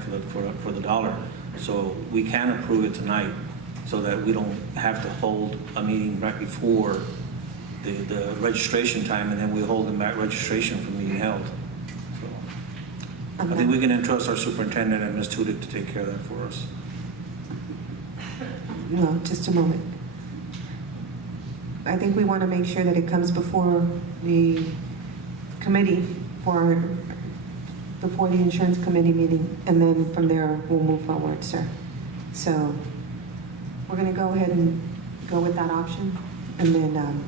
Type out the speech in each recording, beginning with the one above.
dime for the dollar. So we can approve it tonight so that we don't have to hold a meeting right before the registration time, and then we hold them back registration from being held. So I think we can entrust our superintendent and Ms. Tudor to take care of that for us. No, just a moment. I think we want to make sure that it comes before the committee before the insurance committee meeting, and then from there we'll move forward, sir. So we're going to go ahead and go with that option, and then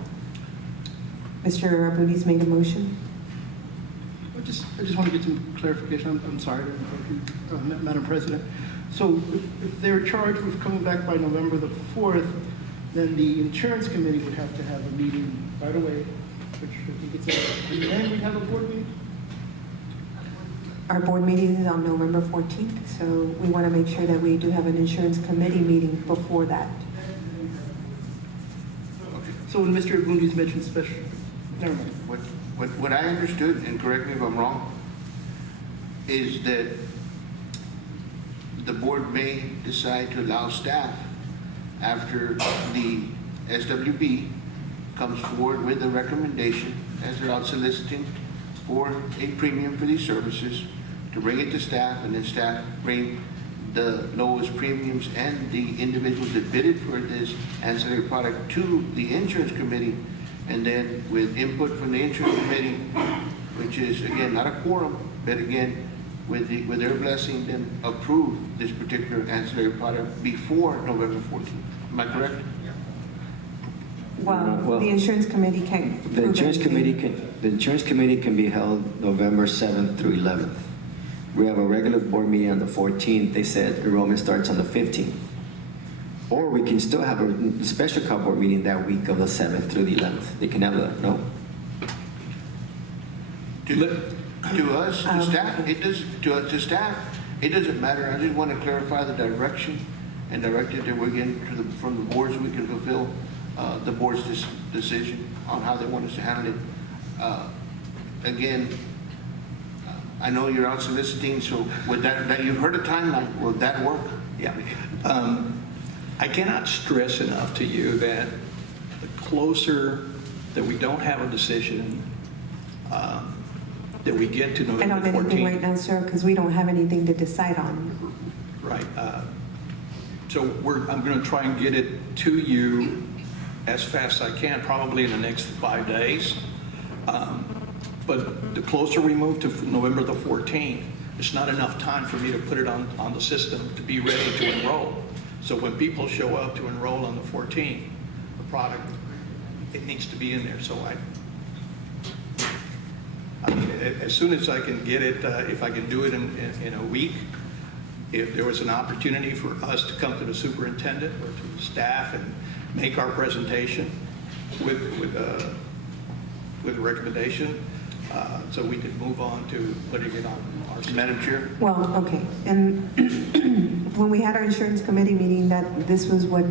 Mr. Abuni's made a motion. I just want to get some clarification. I'm sorry, Madam President. So if they're charged with coming back by November the 4th, then the insurance committee would have to have a meeting right away, which I think it's and then we'd have a board meeting? Our board meeting is on November 14th, so we want to make sure that we do have an insurance committee meeting before that. Okay. So when Mr. Abuni's mentioned special, never mind. What I understood, and correct me if I'm wrong, is that the board may decide to allow staff, after the SWB comes forward with a recommendation, as they're out soliciting for a premium for these services, to bring it to staff, and then staff bring the lowest premiums and the individuals that bidded for this ancillary product to the insurance committee, and then with input from the insurance committee, which is again not a quorum, but again with their blessing, then approve this particular ancillary product before November 14th. Am I correct? Well, the insurance committee can't. The insurance committee can be held November 7th through 11th. We have a regular board meeting on the 14th. They said enrollment starts on the 15th. Or we can still have a special call board meeting that week of the 7th through the 11th. They can have a, no? To us, to staff, it does. To staff, it doesn't matter. I just want to clarify the direction and direct it that we're getting from the board, so we can fulfill the board's decision on how they want us to handle it. Again, I know you're out soliciting, so with that you've heard a timeline. Will that work? Yeah. I cannot stress enough to you that the closer that we don't have a decision, that we get to I November don't 14th. anything right now, sir, because we don't have anything to decide on. Right. So I'm going to try and get it to you as fast as I can, probably in the next 5 days. But the closer we move to November the 14th, it's not enough time for me to put it on the system to be ready to enroll. So when people show up to enroll on the 14th, the product, it needs to be in there. So I mean, as soon as I can get it, if I can do it in a week, if there was an opportunity for us to come to the superintendent or to the staff and make our presentation with a recommendation, so we could move on to putting it on our system. Madam Chair? Well, okay. And when we had our insurance committee meeting, this was what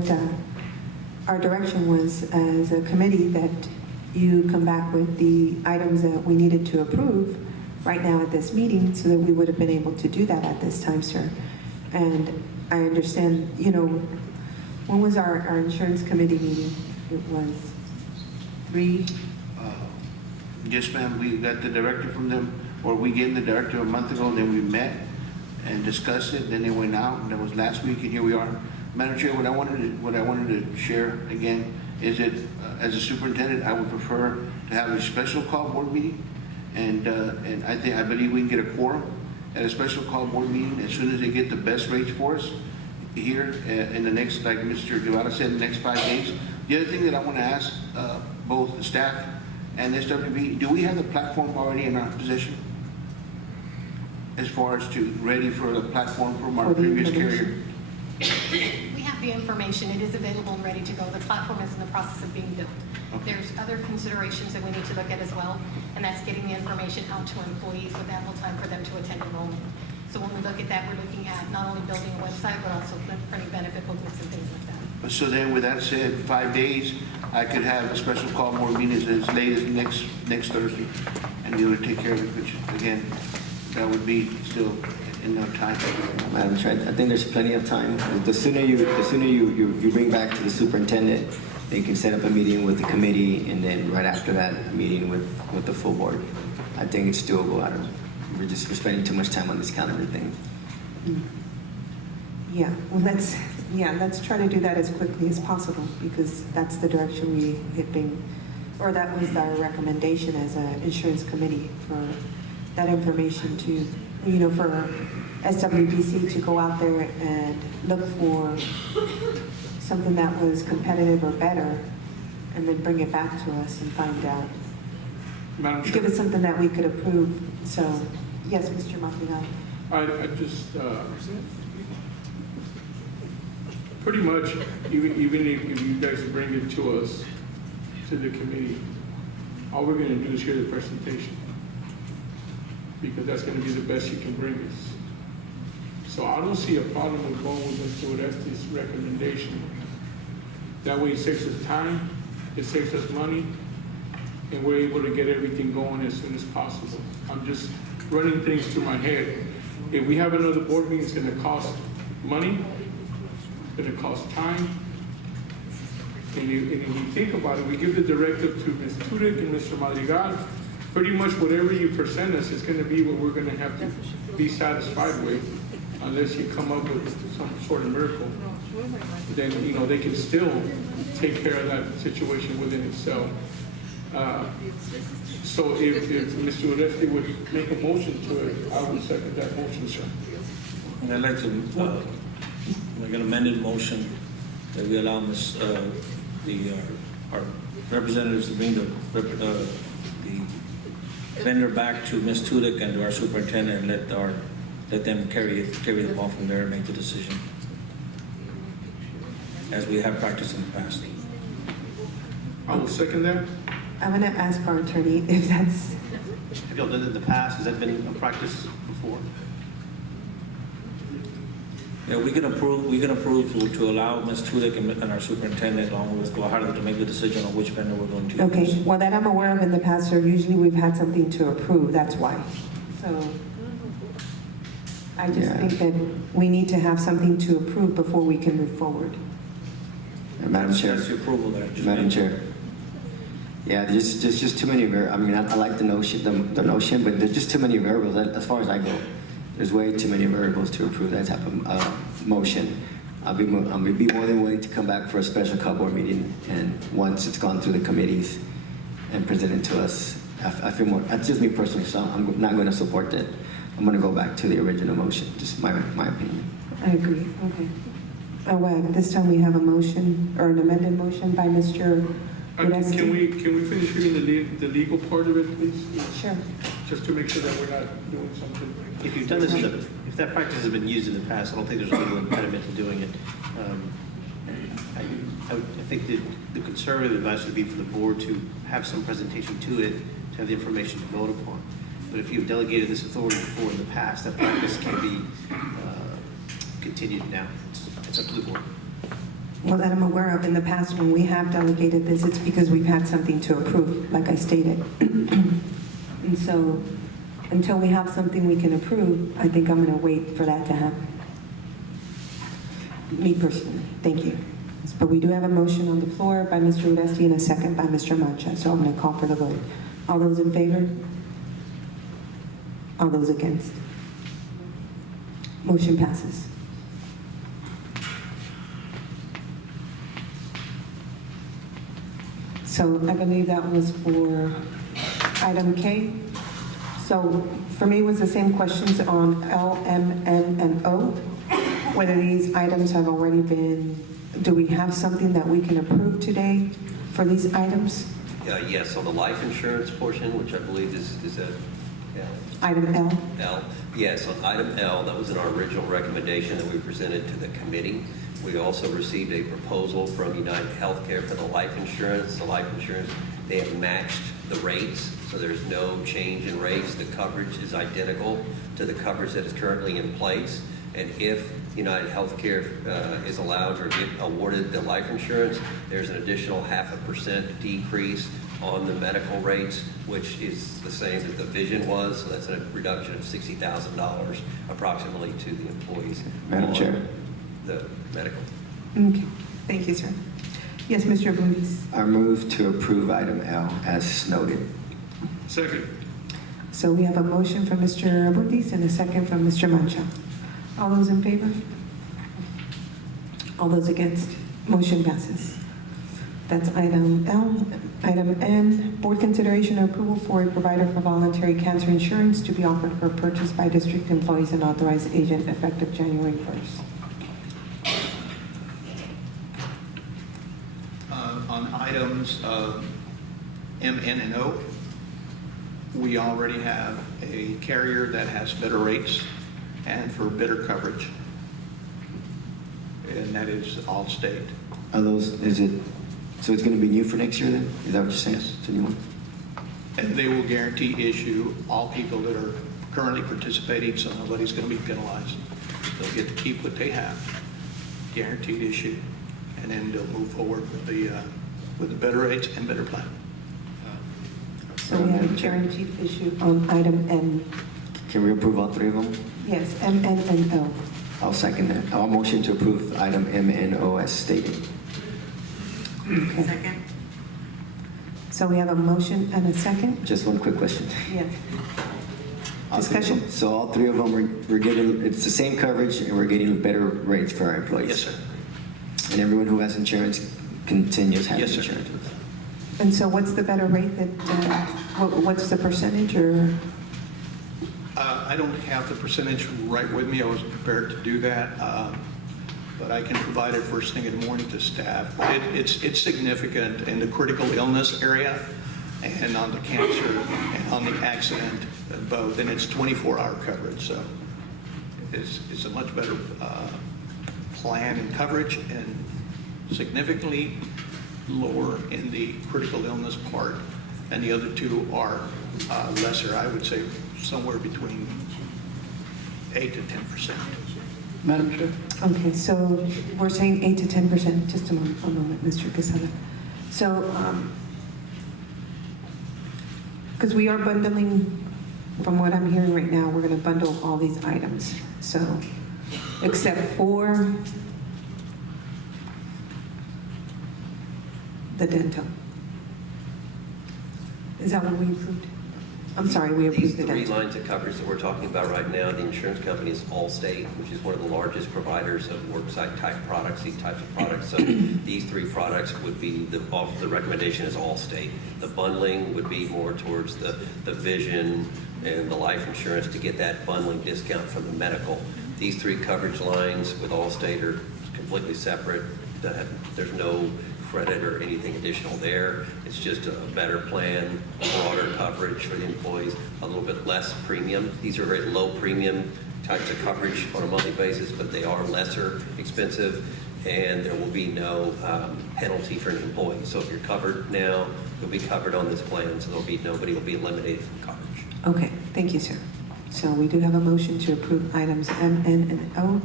our direction was as a committee, that you come back with the items that we needed to approve right now at this meeting, so that we would have been able to do that at this time, sir. And I understand, when was our insurance committee meeting? It was 3. Yes, ma'am. We got the director from them, or we gave the director a month ago, and then we met and discussed it. Then they went out, and that was last week, and here we are. Madam Chair, what I wanted to share again is that as a superintendent, I would prefer to have a special call board meeting, and I believe we can get a quorum at a special call board meeting as soon as they get the best rates for us here in the next, like Mr. Guevara said, in the next 5 days. The other thing that I want to ask both the staff and SWB, do we have the platform already in our possession as far as to ready for the platform from our previous carrier? We have the information. It is available and ready to go. The platform is in the process of being built. Okay. There's other considerations that we need to look at as well, and that's getting the information out to employees with ample time for them to attend enrollment. So when we look at that, we're looking at not only building a website, but also printing benefit booklets and things like that. So then, with that said, 5 days, I could have a special call board meeting as late as next Thursday, and you would take care of it, which again, that would be still in no time. Madam Chair, I think there's plenty of time. The sooner you bring back to the superintendent, they can set up a meeting with the committee, and then right after that, a meeting with the full board. I think it's doable. We're spending too much time on this calendar thing. Yeah, well, let's try to do that as quickly as possible, because that's the direction we had been, or that was our recommendation as an insurance committee, for that information to, for SWPC to go out there and look for something that was competitive or better, and then bring it back to us and find out. Madam Give Chair, us something that we could approve. So, yes, Mr. Martinez. I just, pretty much, even if you guys bring it to us, to the committee, all we're gonna do is hear the presentation, because that's gonna be the best you can bring us. So I don't see a problem with going with Mr. Orestes' recommendation. That way it saves us time, it saves us money, and we're able to get everything going as soon as possible. I'm just running things through my head. If we have another board meeting, it's gonna cost money, it's gonna cost time. And if you think about it, we give the directive to Ms. Tudyk and Mr. Madrigal. Pretty much whatever you present us is gonna be what we're gonna have to be satisfied with, unless you come up with some sort of miracle. Then, they can still take care of that situation within itself. So if Mr. Oresti would make a motion to it, I would second that motion, sir. And I'd like to make an amended motion that we allow our representatives to bring the vendor back to Ms. Tudyk and to our superintendent, and let them carry the ball from there and make the decision, as we have practiced in the past. I will second that. I'm going to ask our attorney if that's, Have y'all done it in the past? Has that been a practice before? Yeah, we can approve to allow Ms. Tudyk and our superintendent, along with Guajardo, to make the decision on which vendor we're going to use. okay, well, that I'm aware of in the past, sir. Usually we've had something to approve, that's why. So I just Yeah. think that we need to have something to approve before we can move forward. Madam Chair. That's the approval that I just Madam made. Chair. Yeah, there's just too many I like the notion, but there's just too many variables as far as I go. There's way too many variables to approve that type of motion. I'll be more than willing to come back for a special board meeting, and once it's gone through the committees and presented to us, I feel more, that's just me personally, so I'm not going to support that. I'm going to go back to the original motion, just my opinion. I agree, okay. Oh, well, this time we have a motion, or an amended motion by Mr. Can Oresti. we finish hearing the legal part of it, please? Sure. Just to make sure that we're not doing something. If you've done this, if that practice has been used in the past, I don't think there's a legal impediment to doing it. I think that the conservative advice would be for the board to have some presentation to it, to have the information to vote upon. But if you've delegated this authority before in the past, that practice can be continued now. It's up to the board. Well, that I'm aware of, in the past, when we have delegated this, it's because we've had something to approve, like I stated. And so, until we have something we can approve, I think I'm going to wait for that to happen. Me personally, thank you. But we do have a motion on the floor by Mr. Oresti and a second by Mr. Mancha, so I'm going to call for the vote. All those in favor? All those against? Motion passes. So I believe that was for item K. So for me, it was the same questions on L, M, N, and O. Whether these items have already been, do we have something that we can approve today for these items? Yes, on the life insurance portion, which I believe is a Item L? L. Yes, on item L, that was in our original recommendation that we presented to the committee. We also received a proposal from United Healthcare for the life insurance. The life insurance, they have matched the rates, so there's no change in rates. The coverage is identical to the coverage that is currently in place. And if United Healthcare is allowed or get awarded the life insurance, there's an additional 0.5% decrease on the medical rates, which is the same as the vision was. So that's a reduction of $60,000 approximately to the employees. Madam on Chair. The medical. Okay, thank you, sir. Yes, Mr. Abundis. I move to approve item L as noted. Second. So we have a motion from Mr. Abundis and a second from Mr. Mancha. All those in favor? All those against? Motion passes. That's item L. Item N, board consideration and approval for a provider for voluntary cancer insurance to be offered for purchase by district employees and authorized agent effective January 1st. On items M, N, and O, we already have a carrier that has better rates and for better coverage, and that is Allstate. Are those, is it, so it's going to be new for next year then? Is that what you're saying? Yes. It's a new one? And they will guarantee issue all people that are currently participating, so nobody's going to be penalized. They'll get to keep what they have, guaranteed issue, and then they'll move forward with the better rates and better plan. So we have a guaranteed issue on item N. Can we approve all three of them? Yes, M, N, and O. I'll second that. I'll motion to approve item M and O as stated. Okay. Second. So we have a motion and a second? Just one quick question. Yes. All three of Discussion? them. So all three of them, we're getting, it's the same coverage and we're getting better rates for our employees? Yes, sir. And everyone who has insurance continues having Yes, sir. insurance? And so what's the better rate that, what's the percentage or? I don't have the percentage right with me. I wasn't prepared to do that, but I can provide it first thing in the morning to staff. It's significant in the critical illness area and on the cancer and on the accident, both, and it's 24-hour coverage. So it's a much better plan and coverage, and significantly lower in the critical illness part, and the other two are lesser. I would say somewhere between 8 to 10%. Madam Chair? Okay, so we're saying 8 to 10%. Just a moment, Mr. Quesada. So, because we are bundling, from what I'm hearing right now, we're going to bundle all these items. So, except for the dental. Is that what we approved? I'm sorry, we These approved the three dental. lines of coverage that we're talking about right now, the insurance company is Allstate, which is one of the largest providers of worksite type products, these types of products. So these three products would be, the recommendation is Allstate. The bundling would be more towards the vision and the life insurance to get that bundling discount from the medical. These three coverage lines with Allstate are completely separate. There's no credit or anything additional there. It's just a better plan, broader coverage for the employees, a little bit less premium. These are very low premium types of coverage on a monthly basis, but they are lesser expensive, and there will be no penalty for an employee. So if you're covered now, you'll be covered on this plan, so nobody will be eliminated from coverage. Okay, thank you, sir. So we do have a motion to approve items M, N, and O.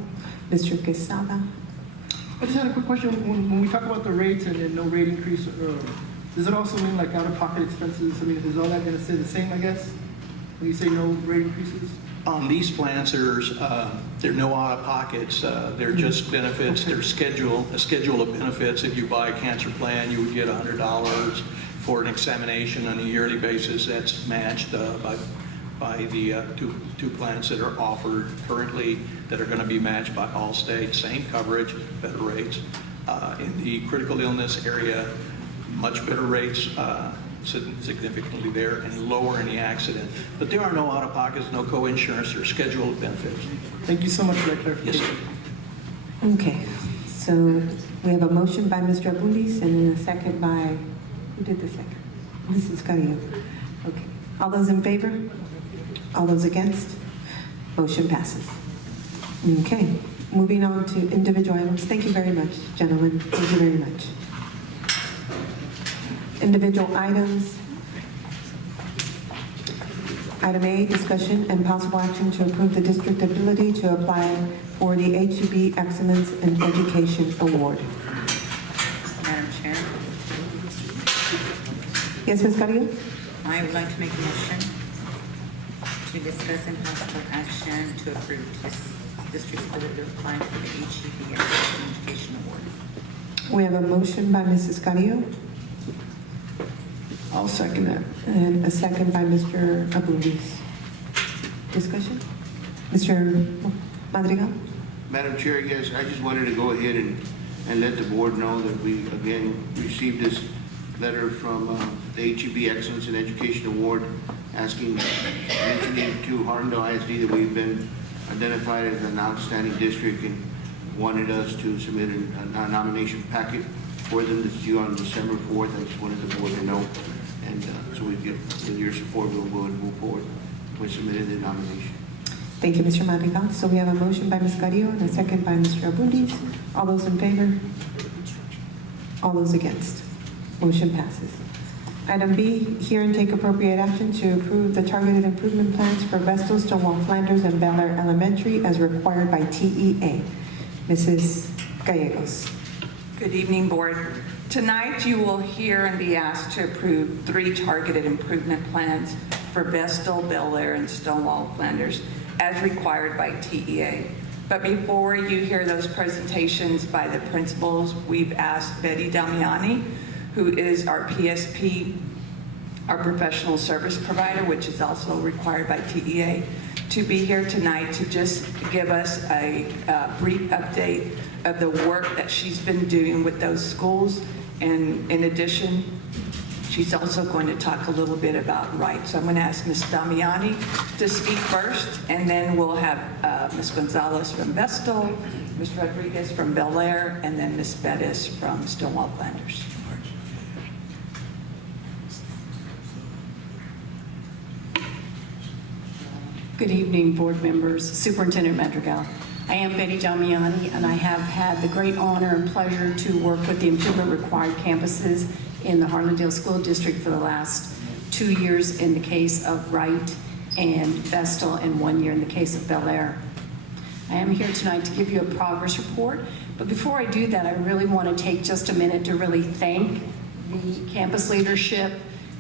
Mr. Quesada? I just had a quick question. When we talk about the rates and then no rate increase, does it also mean like out-of-pocket expenses? I mean, is all that going to stay the same, I guess, when you say no rate increases? On these plans, there are no out-of-pockets. They're just benefits. There's a schedule of benefits. If you buy a cancer plan, you would get $100 for an examination on a yearly basis. That's matched by the two plans that are offered currently that are going to be matched by Allstate. Same coverage, better rates. In the critical illness area, much better rates, significantly there, and lower in the accident. But there are no out-of-pockets, no co-insurance, or scheduled benefits. Thank you so much for that Yes, clarification. sir. Okay, so we have a motion by Mr. Abundis and a second by, who did the second? Mrs. Carrillo. Okay, all those in favor? All those against? Motion passes. Okay, moving on to individual items. Thank you very much, gentlemen. Thank you very much. Individual items. Item A, discussion and possible action to approve the district ability to apply for the HEB Excellence in Education Award. Madam Chair. Yes, Ms. Carrillo? I would like to make a motion to discuss and possible action to approve district's ability to apply for the HEB Education Award. We have a motion by Mrs. Carrillo I'll second that. and a second by Mr. Abundis. Discussion? Mr. Madrigal? Madam Chair, yes, I just wanted to go ahead and let the board know that we, again, received this letter from the HEB Excellence in Education Award asking, mentioning to Harlandale ISD that we've been identified as an outstanding district and wanted us to submit a nomination packet for them that's due on December 4th. I just wanted the board to know. And so we get, with your support, we'll go and move forward with submitting the nomination. Thank you, Mr. Madrigal. So we have a motion by Ms. Carrillo and a second by Mr. Abundis. All those in favor? All those against? Motion passes. Item B, hear and take appropriate action to approve the targeted improvement plans for Vestal, Stonewall Flanders, and Bel Air Elementary as required by TEA. Mrs. Gallegos. Good evening, Board. Tonight, you will hear and be asked to approve 3 targeted improvement plans for Vestal, Bel Air, and Stonewall Flanders as required by TEA. But before you hear those presentations by the principals, we've asked Betty Damiani, who is our PSP, our professional service provider, which is also required by TEA, to be here tonight to just give us a brief update of the work that she's been doing with those schools. And in addition, she's also going to talk a little bit about rights. So I'm going to ask Ms. Damiani to speak first, and then we'll have Ms. Gonzalez from Vestal, Ms. Rodriguez from Bel Air, and then Ms. Bettis from Stonewall Flanders. Good evening, board members, Superintendent Madrigal. I am Betty Damiani, and I have had the great honor and pleasure to work with the improvement required campuses in the Harlandale School District for the last 2 years in the case of Wright and Vestal, and 1 year in the case of Bel Air. I am here tonight to give you a progress report, but before I do that, I really want to take just a minute to really thank the campus leadership,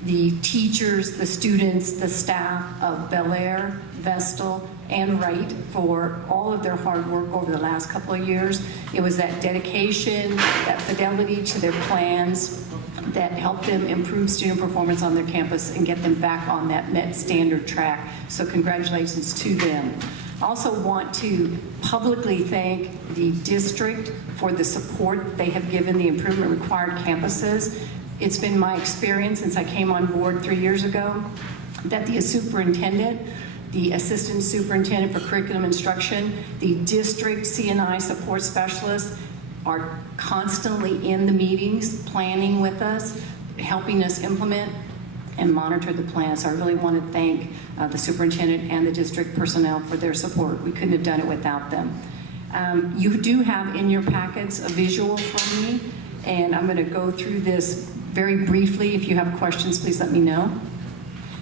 the teachers, the students, the staff of Bel Air, Vestal, and Wright for all of their hard work over the last couple of years. It was that dedication, that fidelity to their plans that helped them improve student performance on their campus and get them back on that Met standard track. So congratulations to them. I also want to publicly thank the district for the support they have given the improvement required campuses. It's been my experience since I came on board 3 years ago that the superintendent, the assistant superintendent for curriculum instruction, the district CNI support specialists are constantly in the meetings, planning with us, helping us implement and monitor the plan. So I really want to thank the superintendent and the district personnel for their support. We couldn't have done it without them. You do have in your packets a visual from me, and I'm going to go through this very briefly. If you have questions, please let me know.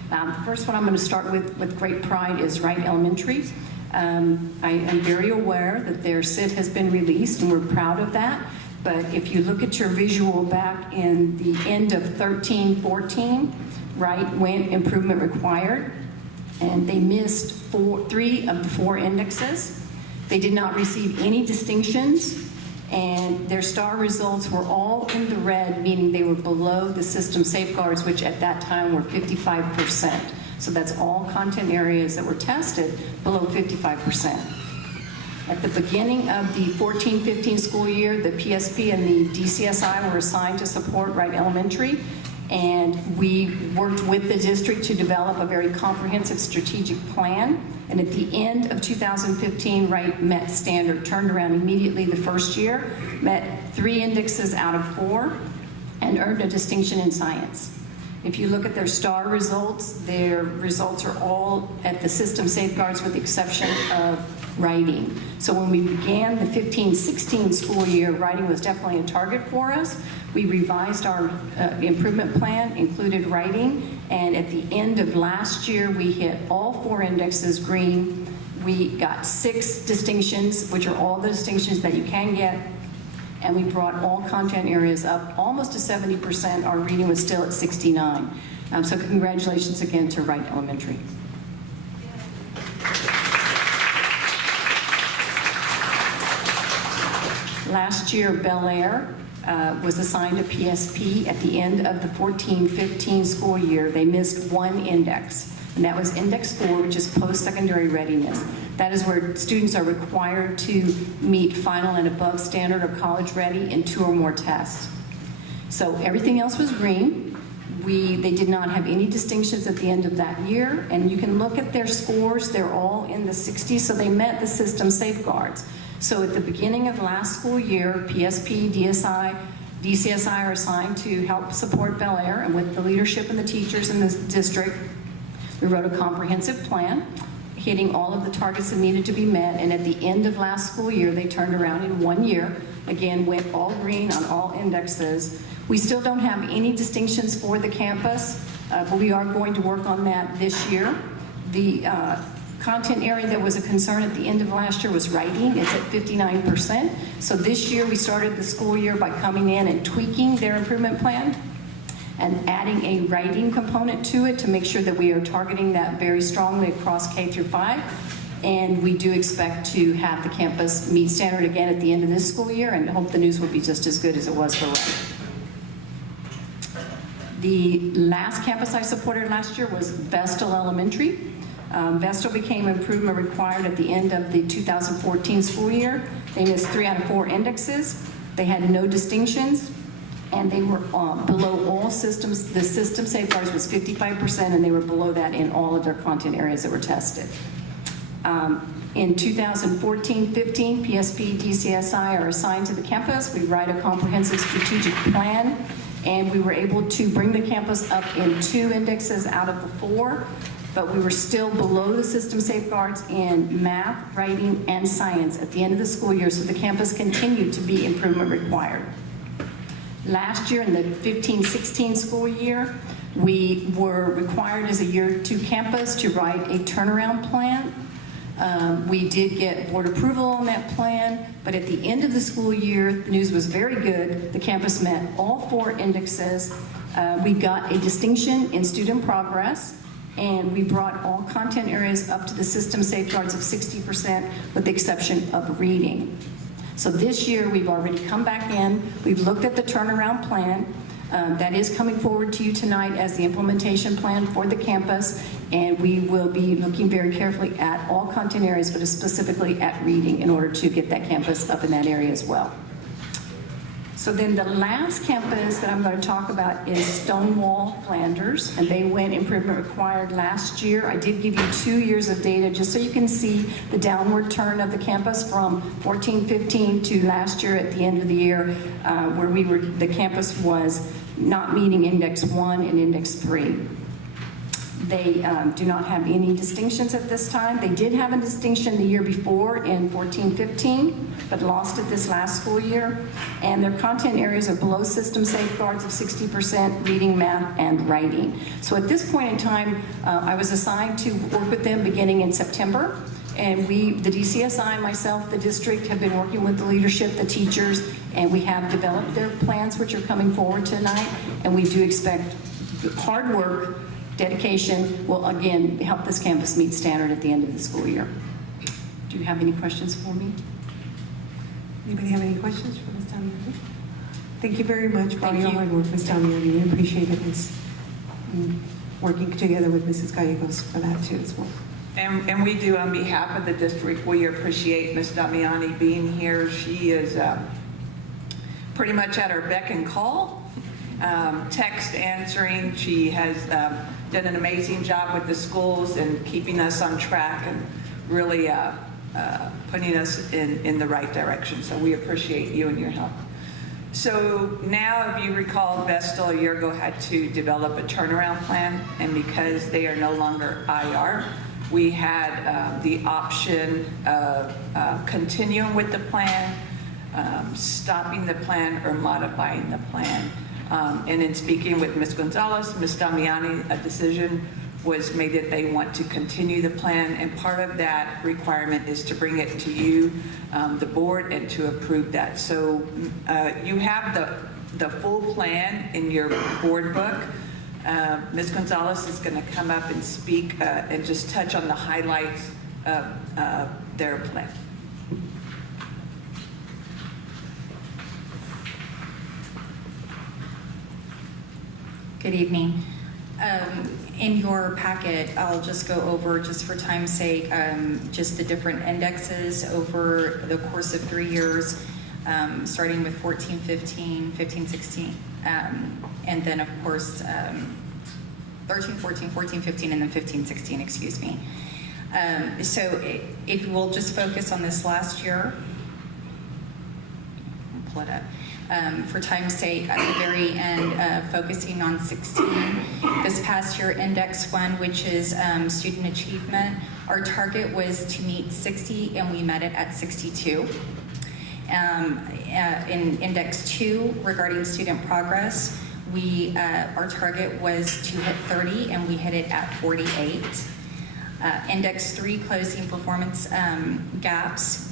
The first one I'm going to start with great pride is Wright Elementary. I am very aware that their SID has been released, and we're proud of that. But if you look at your visual back in the end of 13-14, Wright went improvement required, and they missed 3 of the 4 indexes. They did not receive any distinctions, and their star results were all in the red, meaning they were below the system safeguards, which at that time were 55%. So that's all content areas that were tested below 55%. At the beginning of the 14-15 school year, the PSP and the DCSI were assigned to support Wright Elementary, and we worked with the district to develop a very comprehensive strategic plan. And at the end of 2015, Wright met standard, turned around immediately the first year, met 3 indexes out of 4, and earned a distinction in science. If you look at their star results are all at the system safeguards with the exception of writing. So when we began the 15-16 school year, writing was definitely a target for us. We revised our improvement plan, included writing, and at the end of last year, we hit all 4 indexes green. We got 6 distinctions, which are all the distinctions that you can get, and we brought all content areas up almost to 70%. Our reading was still at 69. So congratulations again to Wright Elementary. Last year, Bel Air was assigned a PSP at the end of the 14-15 school year. They missed one index, and that was Index 4, which is post-secondary readiness. That is where students are required to meet final and above standard or college ready in 2 or more tests. So everything else was green. They did not have any distinctions at the end of that year, and you can look at their scores. They're all in the 60s, so they met the system safeguards. So at the beginning of last school year, PSP, DSI, DCSI are assigned to help support Bel Air, and with the leadership and the teachers in this district, we wrote a comprehensive plan hitting all of the targets that needed to be met, and at the end of last school year, they turned around in 1 year, again, went all green on all indexes. We still don't have any distinctions for the campus, but we are going to work on that this year. The content area that was a concern at the end of last year was writing. It's at 59%. So this year, we started the school year by coming in and tweaking their improvement plan and adding a writing component to it to make sure that we are targeting that very strongly across K through 5. And we do expect to have the campus meet standard again at the end of this school year, and hope the news will be just as good as it was for writing. The last campus I supported last year was Vestal Elementary. Vestal became improvement required at the end of the 2014 school year. They missed 3 out of 4 indexes. They had no distinctions, and they were below all systems. The system safeguards was 55%, and they were below that in all of their content areas that were tested. In 2014-15, PSP, DCSI are assigned to the campus. We write a comprehensive strategic plan, and we were able to bring the campus up in 2 indexes out of the 4, but we were still below the system safeguards in math, writing, and science at the end of the school year, so the campus continued to be improvement required. Last year, in the 15-16 school year, we were required as a Year 2 campus to write a turnaround plan. We did get board approval on that plan, but at the end of the school year, the news was very good. The campus met all 4 indexes. We got a distinction in student progress, and we brought all content areas up to the system safeguards of 60% with the exception of reading. So this year, we've already come back in. We've looked at the turnaround plan. That is coming forward to you tonight as the implementation plan for the campus, and we will be looking very carefully at all content areas, but specifically at reading in order to get that campus up in that area as well. So then the last campus that I'm going to talk about is Stonewall Flanders, and they went improvement required last year. I did give you 2 years of data just so you can see the downward turn of the campus from 14-15 to last year at the end of the year, where the campus was not meeting Index 1 and Index 3. They do not have any distinctions at this time. They did have a distinction the year before in 14-15, but lost it this last school year. And their content areas are below system safeguards of 60%, reading, math, and writing. So at this point in time, I was assigned to work with them beginning in September. And the DCSI, myself, the district, have been working with the leadership, the teachers, and we have developed their plans, which are coming forward tonight. And we do expect hard work, dedication will again help this campus meet standard at the end of the school year. Do you have any questions for me? Anybody have any questions for Ms. Damiani? Thank you very much for all Thank your you. hard work, Ms. Damiani. We appreciate it. It's working together with Mrs. Gallegos for that too as well. And we do, on behalf of the district, we appreciate Ms. Damiani being here. She is pretty much at our beck and call, text answering. She has done an amazing job with the schools and keeping us on track and really putting us in the right direction. So we appreciate you and your help. So now, if you recall, Vestal a year ago had to develop a turnaround plan, and because they are no longer IR, we had the option of continuing with the plan, stopping the plan, or modifying the plan. And in speaking with Ms. Gonzalez, Ms. Damiani, a decision was made that they want to continue the plan, and part of that requirement is to bring it to you, the board, and to approve that. So you have the full plan in your board book. Ms. Gonzalez is going to come up and speak and just touch on the highlights of their plan. Good evening. In your packet, I'll just go over, just for time's sake, just the different indexes over the course of 3 years, starting with 14, 15, 15, 16, and then of course 13, 14, 14, 15, and then 15, 16, excuse me. So if we'll just focus on this last year, I'll pull it up. For time's sake, at the very end, focusing on 16. This past year, Index 1, which is student achievement, our target was to meet 60, and we met it at 62. In Index 2, regarding student progress, our target was to hit 30, and we hit it at 48. Index 3, closing performance gaps,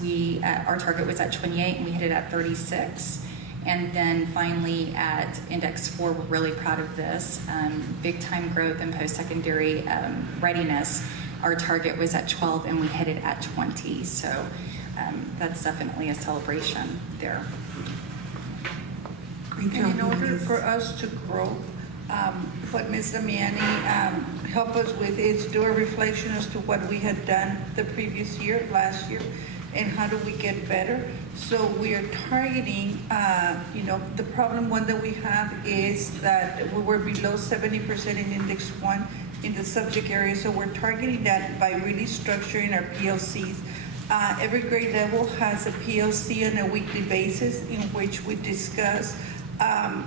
our target was at 28, and we hit it at 36. And then finally at Index 4, we're really proud of this, big time growth in post-secondary readiness. Our target was at 12, and we hit it at 20. So that's definitely a celebration there. And in order for us to grow, what Ms. Damiani helped us with is do a reflection as to what we had done the previous year, last year, and how do we get better. So we are targeting, the problem one that we have is that we were below 70% in Index 1 in the subject area. So we're targeting that by really structuring our PLCs. Every grade level has a PLC on a weekly basis in which we discuss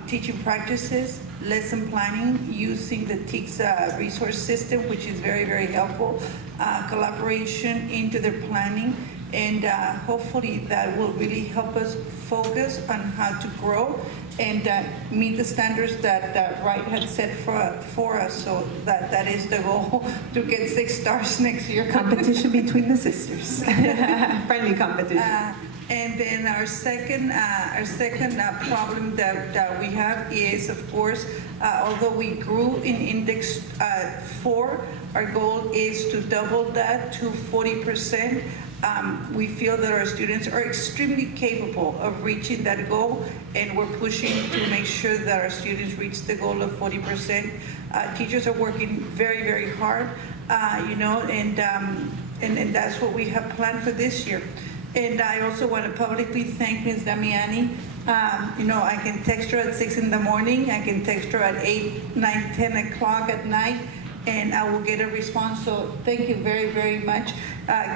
teaching practices, lesson planning, using the TICS resource system, which is very, very helpful, collaboration into their planning, and hopefully that will really help us focus on how to grow and meet the standards that Wright had set for us. So that is the goal, to get 6 stars next year. Competition between the sisters. Friendly competition. And then our second problem that we have is, of course, although we grew in Index 4, our goal is to double that to 40%. We feel that our students are extremely capable of reaching that goal, and we're pushing to make sure that our students reach the goal of 40%. Teachers are working very, very hard, and that's what we have planned for this year. And I also want to publicly thank Ms. Damiani. I can text her at 6 in the morning. I can text her at 8, 9, 10 o'clock at night, and I will get a response. So thank you very, very much.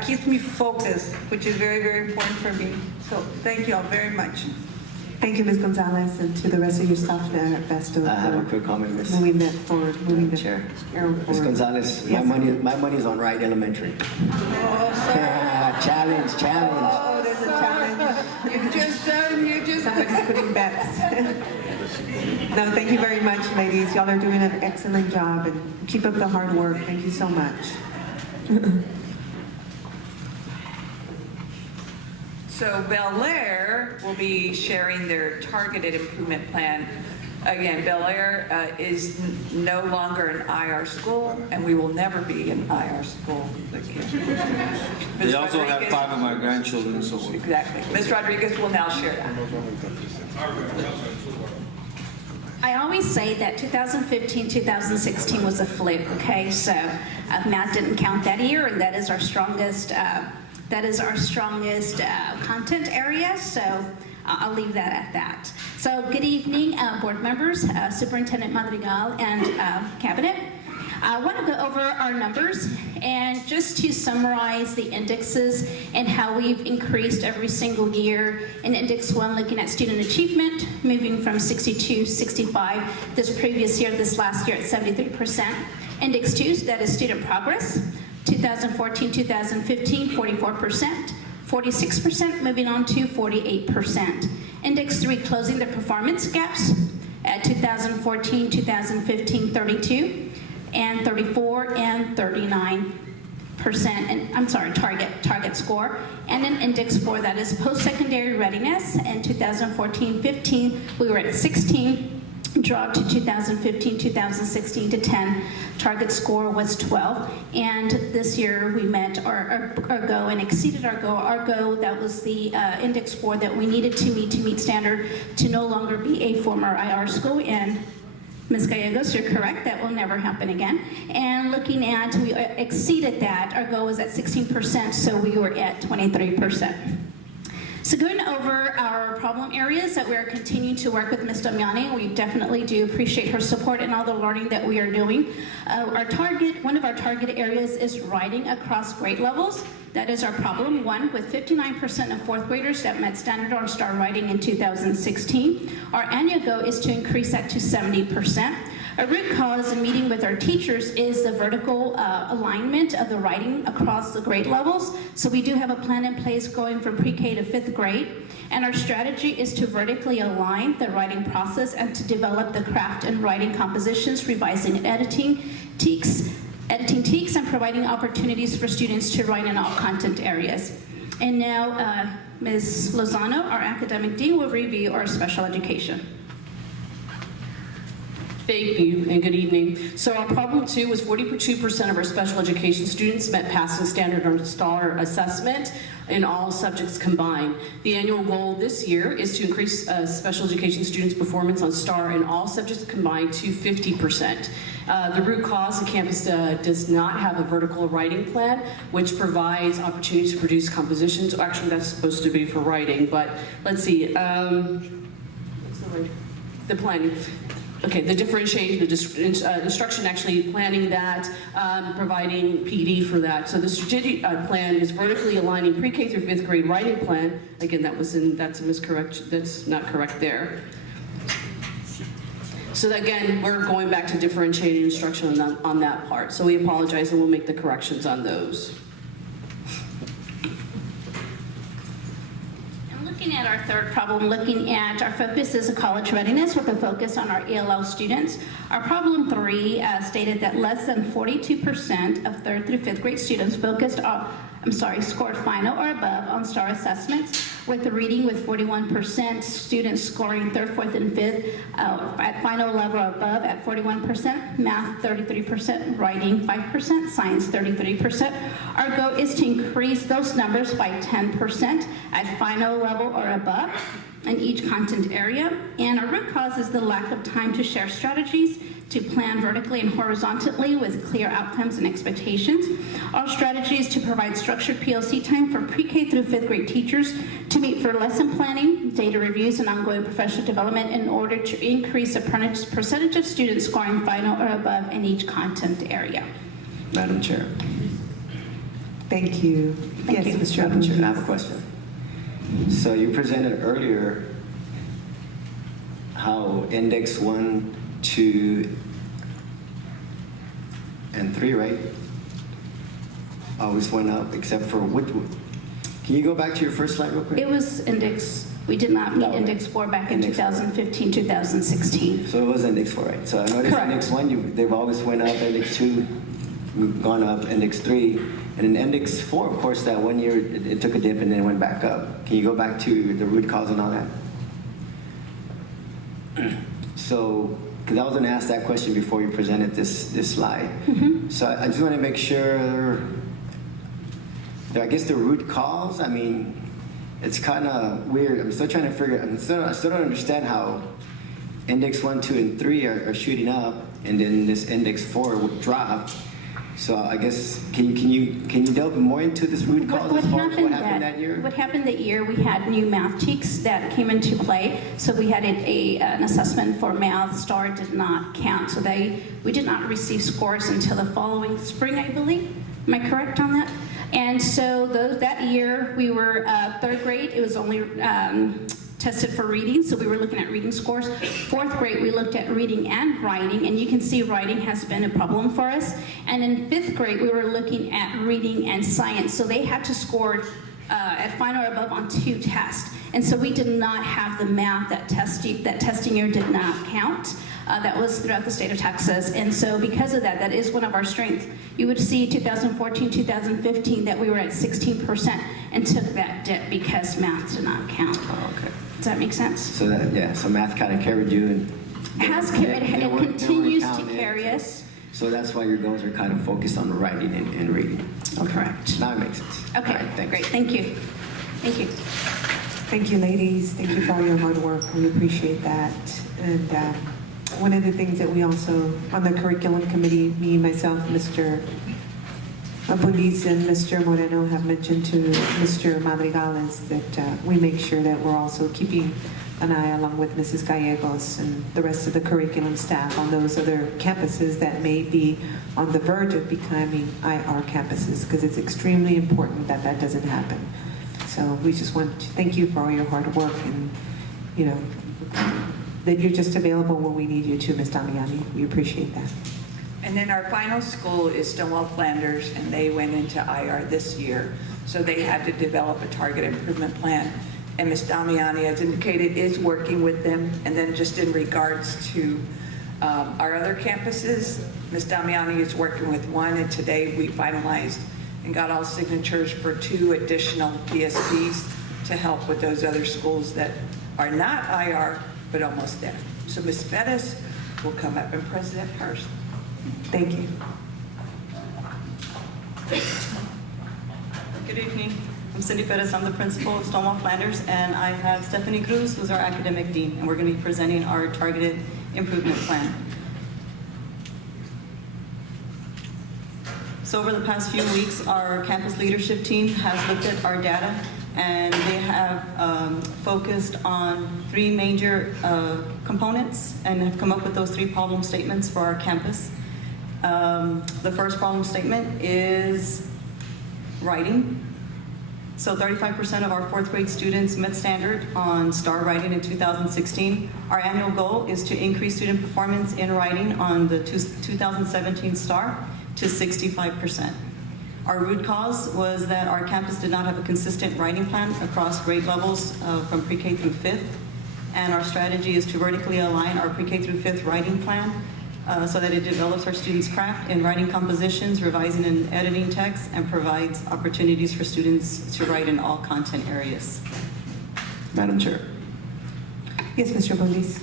Keeps me focused, which is very, very important for me. So thank you all very much. Thank you, Ms. Gonzalez, and to the rest of your staff there at Besto. I have a quick comment, Ms. Moving that forward, moving the Chair. arrow Ms. forward. Gonzalez, Yes. my money is on Wright Elementary. Challenge. Oh, there's a challenge. You just Somebody's putting bets. No, thank you very much, ladies. Y'all are doing an excellent job, and keep up the hard work. Thank you so much. So Bel Air will be sharing their targeted improvement plan. Again, Bel Air is no longer an IR school, and we will never be an IR school again. They also have 5 of my grandchildren, so. Exactly. Ms. Rodriguez will now share that. I always say that 2015, 2016 was a fluke, okay? So math didn't count that year, and that is our strongest content area, so I'll leave that at that. So good evening, board members, Superintendent Madrigal, and Cabinet. I want to go over our numbers, and just to summarize the indexes and how we've increased every single year. In Index 1, looking at student achievement, moving from 62, 65 this previous year, this last year at 73%. Index 2, that is student progress, 2014, 2015, 44%, 46%, moving on to 48%. Index 3, closing the performance gaps at 2014, 2015, 32. and 34 and 39%, and I'm sorry, target score, and an index 4 that is post-secondary readiness. In 2014-15, we were at 16, dropped to 2015-2016 to 10. Target score was 12, and this year we met our goal and exceeded our goal. Our goal, that was the index 4 that we needed to meet standard to no longer be a former IR school. And Ms. Gallegos, you're correct, that will never happen again. And looking at, we exceeded that. Our goal was at 16%, so we were at 23%. So going over our problem areas that we're continuing to work with Ms. Damiani, we definitely do appreciate her support and all the learning that we are doing. One of our target areas is writing across grade levels. That is our problem one, with 59% of fourth graders that met standard on STAR writing in 2016. Our annual goal is to increase that to 70%. A root cause in meeting with our teachers is the vertical alignment of the writing across the grade levels. So we do have a plan in place going from pre-K to 5th grade. And our strategy is to vertically align the writing process and to develop the craft and writing compositions, revising and editing teaks, and providing opportunities for students to write in all content areas. And now Ms. Lozano, our academic dean, will review our special education. Thank you and good evening. So our problem 2 was 42% of our special education students met passing standard or STAR assessment in all subjects combined. The annual goal this year is to increase special education students' performance on STAR in all subjects combined to 50%. The root cause, the campus does not have a vertical writing plan, which provides opportunities to produce compositions. Actually, that's supposed to be for writing, but let's see. What's the word? The planning. Okay, the differentiation, the instruction, actually planning that, providing PD for that. So the strategic plan is vertically aligning pre-K through 5th grade writing plan. Again, that's a miscorrect, that's not correct there. So again, we're going back to differentiating instruction on that part. So we apologize and we'll make the corrections on those. Looking at our third problem, looking at our focus is a college readiness with a focus on our ELL students. Our problem 3 stated that less than 42% of 3rd through 5th grade students scored final or above on STAR assessments, with the reading with 41% students scoring 3rd, 4th, and 5th at final level or above at 41%, math 33%, writing 5%, science 33%. Our goal is to increase those numbers by 10% at final level or above in each content area. And our root cause is the lack of time to share strategies, to plan vertically and horizontally with clear outcomes and expectations. Our strategy is to provide structured PLC time for pre-K through 5th grade teachers to meet for lesson planning, data reviews, and ongoing professional development in order to increase the percentage of students scoring final or above in each content area. Madam Chair. Thank you. Thank you. Mr. Madam Chair, I have a Evans. question. So you presented earlier how index 1, 2, and 3, right? Always went up, except for what? Can you go back to your first slide real quick? It was index, we did not meet index 4 back in 2015, 2016. So it was index 4, right? So I noticed Correct. index 1, they've always went up. Index 2, we've gone up. Index 3, and in index 4, of course, that 1 year it took a dip and then went back up. Can you go back to the root cause and all that? So, because I was going to ask that question before you presented this slide. So I just want to make sure. I guess the root cause. I mean, it's kind of weird. I'm still trying to figure. I still don't understand how index 1, 2, and 3 are shooting up, and then this index 4 would drop. So I guess can you delve more into this root cause as far as what happened that year? What happened that year? We had new math cheeks that came into play. So we had an assessment for math. STAR did not count. So we did not receive scores until the following spring, I believe. Am I correct on that? And so that year we were 3rd grade. It was only tested for reading, so we were looking at reading scores. 4th grade, we looked at reading and writing, and you can see writing has been a problem for us. And in 5th grade, we were looking at reading and science, so they had to score at final or above on 2 tests. And so we did not have the math, that testing year did not count. That was throughout the state of Texas. And so because of that, that is one of our strengths. You would see 2014, 2015 that we were at 16% and took that dip because math did not count. Oh, okay. Does that make sense? So that, yeah, so math kind of carried you and. It continues to carry us. So that's why your goals are kind of focused on writing and reading. Okay. Correct. Now it makes sense. Okay, All right, thanks. great, thank you. Thank you. Thank you, ladies. Thank you for all your hard work. We appreciate that. And one of the things that we also, on the curriculum committee, me, myself, Mr. Abundis and Mr. Moreno have mentioned to Mr. Madrigal is that we make sure that we're also keeping an eye, along with Mrs. Gallegos and the rest of the curriculum staff, on those other campuses that may be on the verge of becoming IR campuses, because it's extremely important that that doesn't happen. So we just want to thank you for all your hard work, and you know that you're just available when we need you to, Ms. Damiani. We appreciate that. And then our final school is Stonewall Flanders, and they went into IR this year. So they had to develop a target improvement plan. And Ms. Damiani, as indicated, is working with them. And then just in regards to our other campuses, Ms. Damiani is working with one, and today we finalized and got all signatures for 2 additional PSPs to help with those other schools that are not IR, but almost there. So Ms. Bettis will come up, and President Hurst. Thank you. Good evening. I'm Cindy Perez. I'm the principal of Stonewall Flanders, and I have Stephanie Cruz, who's our academic dean, and we're going to be presenting our targeted improvement plan. So over the past few weeks, our campus leadership team has looked at our data, and they have focused on 3 major components and have come up with those 3 problem statements for our campus. The first problem statement is writing. So 35% of our 4th grade students met standard on STAR writing in 2016. Our annual goal is to increase student performance in writing on the 2017 STAR to 65%. Our root cause was that our campus did not have a consistent writing plan across grade levels from pre-K through 5th. And our strategy is to vertically align our pre-K through 5th writing plan so that it develops our students' craft in writing compositions, revising and editing text, and provides opportunities for students to write in all content areas. Madam Chair. Yes, Mr. Abundis.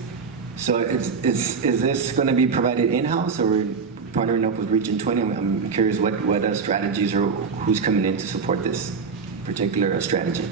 So is this going to be provided in-house, or partnering up with Region 20? I'm curious what strategies or who's coming in to support this particular strategy.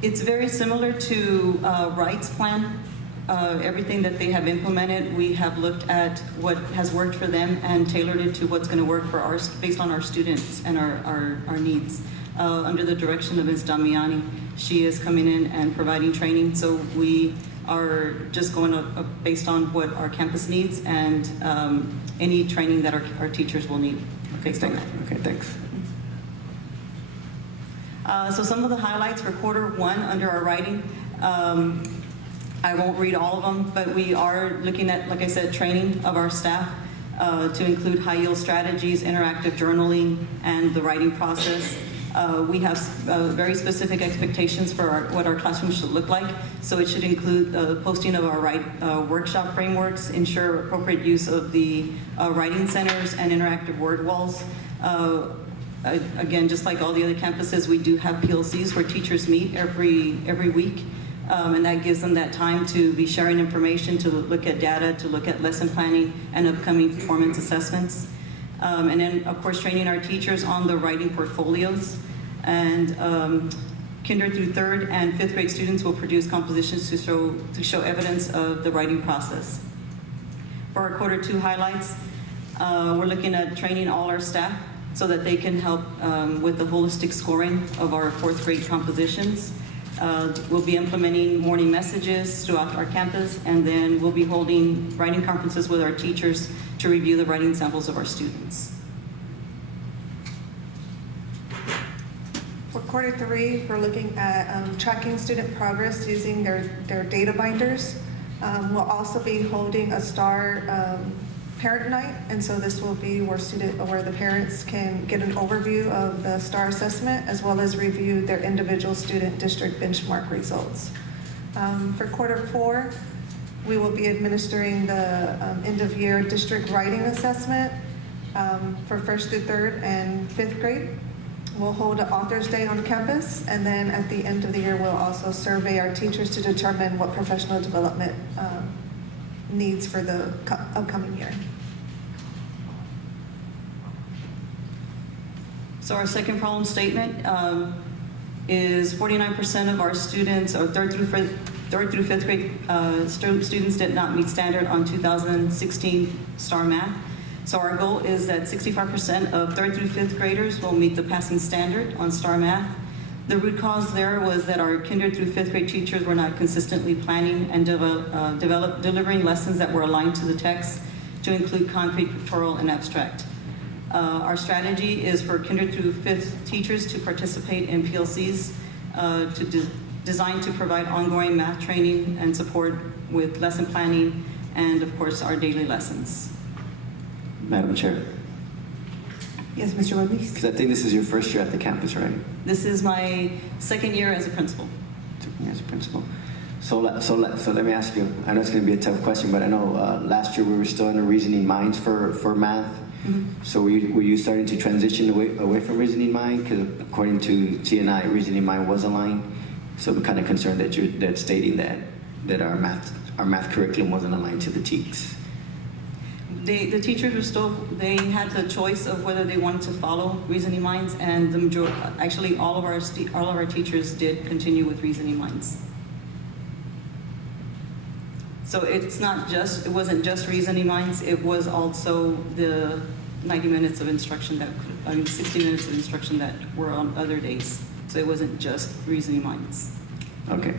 It's very similar to Wright's plan. Everything that they have implemented, we have looked at what has worked for them and tailored it to what's going to work for ours based on our students and our needs. Under the direction of Ms. Damiani, she is coming in and providing training. So we are just going based on what our campus needs and any training that our teachers will need based on that. Okay, thanks. So some of the highlights for Q1 under our writing. I won't read all of them, but we are looking at, like I said, training of our staff to include high-yield strategies, interactive journaling, and the writing process. We have very specific expectations for what our classrooms should look like. So it should include posting of our workshop frameworks, ensure appropriate use of the writing centers and interactive word walls. Again, just like all the other campuses, we do have PLCs where teachers meet every week. And that gives them that time to be sharing information, to look at data, to look at lesson planning and upcoming performance assessments. And then, of course, training our teachers on the writing portfolios. And kinder through 3rd and 5th grade students will produce compositions to show evidence of the writing process. For our Q2 highlights, we're looking at training all our staff so that they can help with the holistic scoring of our 4th grade compositions. We'll be implementing morning messages throughout our campus, and then we'll be holding writing conferences with our teachers to review the writing samples of our students. For Q3, we're looking at tracking student progress using their data binders. We'll also be holding a STAR parent night, and so this will be where the parents can get an overview of the STAR assessment as well as review their individual student district benchmark results. For quarter 4, we will be administering the end-of-year district writing assessment for 1st through 3rd and 5th grade. We'll hold an Author's Day on campus, and then at the end of the year, we'll also survey our teachers to determine what professional development needs for the upcoming year. So our second problem statement is 49% of our students, or third through fifth grade students, did not meet standard on 2016 STAR Math. So our goal is that 65% of third through fifth graders will meet the passing standard on STAR Math. The root cause there was that our kinder through fifth grade teachers were not consistently planning and delivering lessons that were aligned to the text to include concrete, pictorial, and abstract. Our strategy is for kinder through fifth teachers to participate in PLCs designed to provide ongoing math training and support with lesson planning and, of course, our daily lessons. Madam Chair, Yes, Mr. Rodriguez. because I think this is your first year at the campus, right? This is my second year as a principal. As a principal. So let me ask you, I know it's going to be a tough question, but I know last year we were still in the reasoning minds for math. Mm-hmm. So were you starting to transition away from reasoning mind? Because according to TNI, reasoning mind was aligned. So we're kind of concerned that stating that our math curriculum wasn't aligned to the TEKS. The teachers were still, they had the choice of whether they wanted to follow reasoning minds, and the majority, actually all of our teachers did continue with reasoning minds. So it wasn't just reasoning minds, it was also the 90 minutes of instruction 60 minutes of instruction that were on other days. So it wasn't just reasoning minds. Okay.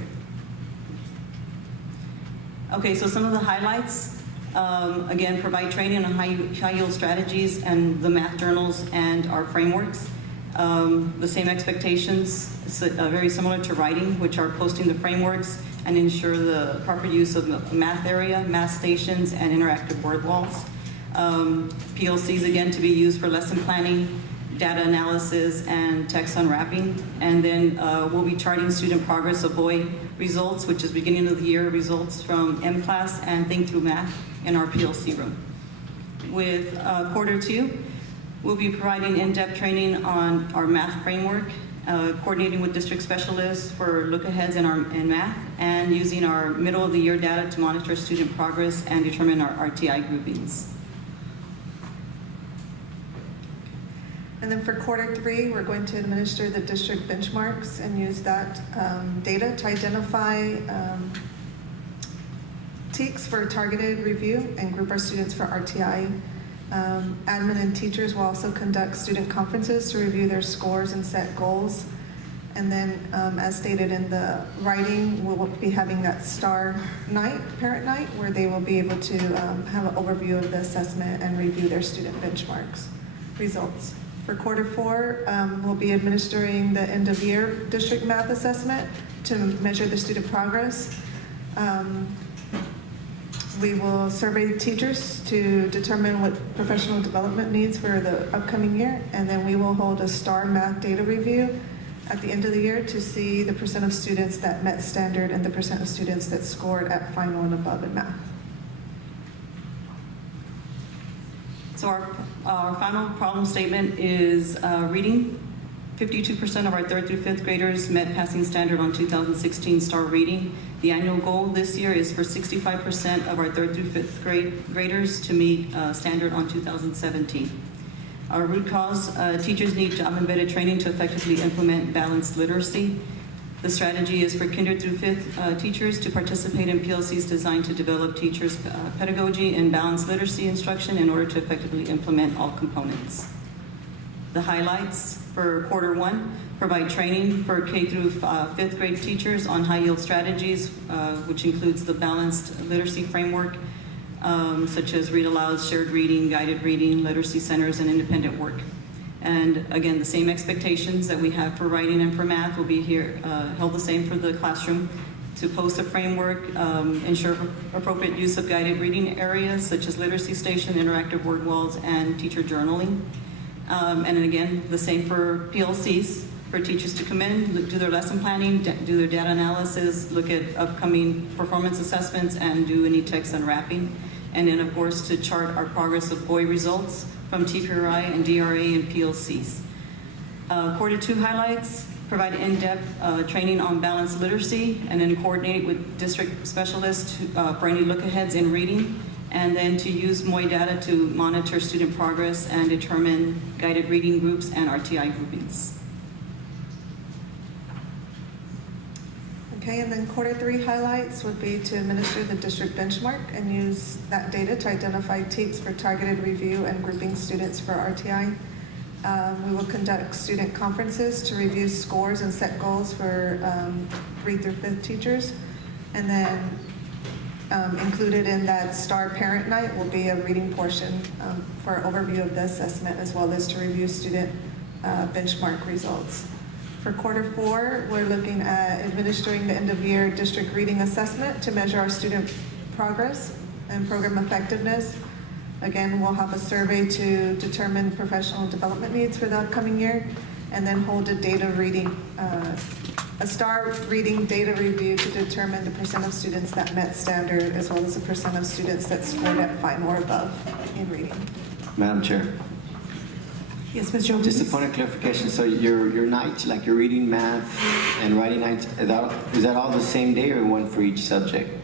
Okay, so some of the highlights, again, provide training on high yield strategies and the math journals and our frameworks. The same expectations, very similar to writing, which are posting the frameworks and ensure the proper use of the math area, math stations, and interactive word walls. PLCs, again, to be used for lesson planning, data analysis, and text unwrapping. And then we'll be charting student progress of BOY results, which is beginning of the year results from M-Class and Think Through Math in our PLC room. With quarter 2, we'll be providing in-depth training on our math framework, coordinating with district specialists for look-aheads in math, and using our middle of the year data to monitor student progress and determine our RTI groupings. And then for quarter 3, we're going to administer the district benchmarks and use that data to identify TEKS for targeted review and group our students for RTI. Admin and teachers will also conduct student conferences to review their scores and set goals. And then, as stated in the writing, we'll be having that STAR night, parent night, where they will be able to have an overview of the assessment and review their student benchmarks results. For quarter 4, we'll be administering the end-of-year district math assessment to measure the student progress. We will survey teachers to determine what professional development needs for the upcoming year, and then we will hold a STAR math data review at the end of the year to see the % of students that met standard and the % of students that scored at final and above in math. So our final problem statement is reading. 52% of our 3rd through 5th graders met passing standard on 2016 STAR reading. The annual goal this year is for 65% of our 3rd through 5th graders to meet standard on 2017. Our root cause, teachers need job-embedded training to effectively implement balanced literacy. The strategy is for kinder through 5th teachers to participate in PLCs designed to develop teachers' pedagogy and balanced literacy instruction in order to effectively implement all components. The highlights for quarter 1, provide training for K through 5th grade teachers on high yield strategies, which includes the balanced literacy framework, such as read aloud, shared reading, guided reading, literacy centers, and independent work. And again, the same expectations that we have for writing and for math will be here, held the same for the classroom. To post a framework, ensure appropriate use of guided reading areas such as literacy station, interactive word walls, and teacher journaling. And then again, the same for PLCs, for teachers to come in, do their lesson planning, do their data analysis, look at upcoming performance assessments, and do any text unwrapping. And then, of course, to chart our progress of BOY results from TPRI and DRA and PLCs. Quarter 2 highlights: provide in-depth training on balanced literacy, and then coordinate with district specialists for any look-aheads in reading, and then to use MOI data to monitor student progress and determine guided reading groups and RTI groupings. Okay, and then quarter 3 highlights would be to administer the district benchmark and use that data to identify TEEPs for targeted review and grouping students for RTI. We will conduct student conferences to review scores and set goals for 3 through 5th teachers. And then included in that STAR Parent Night will be a reading portion for an overview of the assessment, as well as to review student benchmark results. For quarter 4, we're looking at administering the end-of-year district reading assessment to measure our student progress and program effectiveness. Again, we'll have a survey to determine professional development needs for the upcoming year, and then hold a STAR reading data review to determine the percent of students that met standard, as well as the percent of students that scored at 5 or above in reading. Madam Chair. Yes, Ms. Jones. Just a point of clarification, so your nights, like your reading, math, and writing nights, is that all the same day or one for each subject?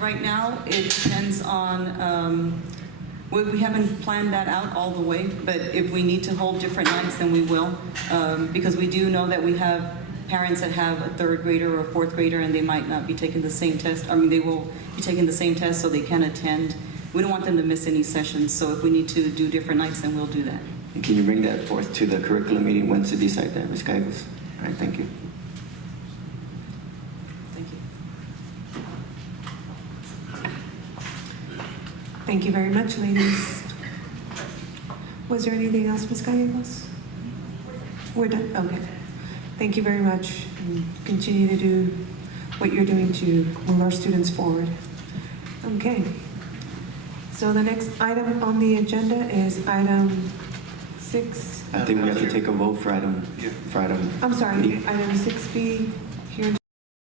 Right now, it depends on, we haven't planned that out all the way, but if we need to hold different nights, then we will. Because we do know that we have parents that have a 3rd grader or a 4th grader, and they might not be taking the same test. I mean, they will be taking the same test, so they can attend. We don't want them to miss any sessions, so if we need to do different nights, then we'll do that. And can you bring that forth to the curriculum meeting once to decide that, Ms. Gallegos? All right, thank you. Thank you. Thank you very much, ladies. Was there anything else, Ms. Gallegos? We're done, okay. Thank you very much. And continue to do what you're doing to move our students forward. Okay. So the next item on the agenda is item 6. I think we have to take a vote for item. I'm sorry, item 6B.